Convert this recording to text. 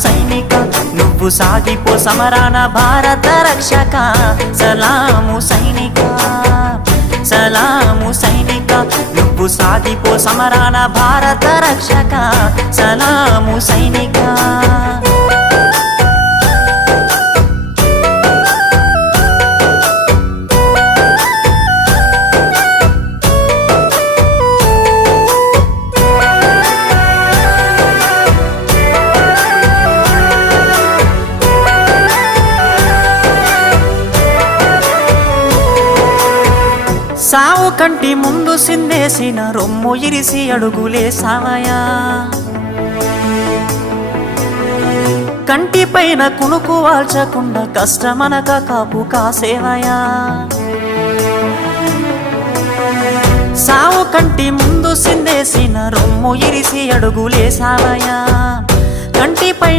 సైనిక నువ్వు సాగిపో సమరాన భారత రక్షక సలాము సైనిక సలాము సైనిక నువ్వు సాగిపో సమరాన భారత రక్షక సలాము సైనిక సావు కంటి ముందు సిందేసిన రొమ్ము ఇరిసి అడుగులేసావయా కంటిపైన కునుకు వాల్చకుండా కష్టమనక కాపు కాసేవయా సావు కంటి ముందు సిందేసిన రొమ్ము ఇరిసి అడుగులేసావయా కంటిపైన